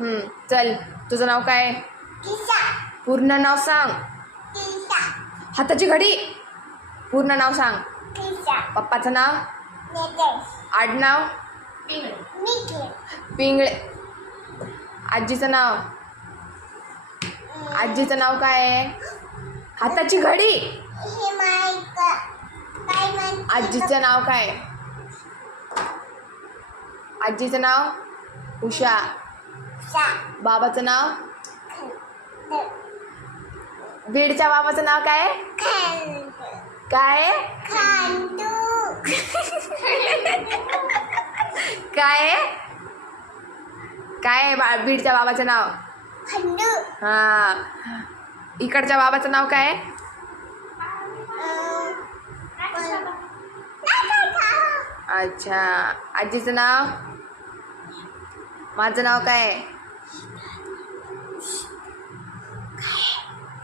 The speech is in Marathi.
चल, तुझं नाव काय? पूर्ण नाव सांग. हाताची घडी. पूर्ण नाव सांग. पप्पाचं नाव? आडनाव? पिंगळे. आजीचं नाव? आजीचं नाव काय आहे? हाताची घडी. आजीचं नाव काय? आजीचं नाव उषा. बाबाचं नाव? बीडच्या बाबाचं नाव काय? काय काय काय बीडच्या बाबाचं नाव? हा. इकडच्या बाबाचं नाव काय? अच्छा. आजीचं नाव? माझं नाव काय?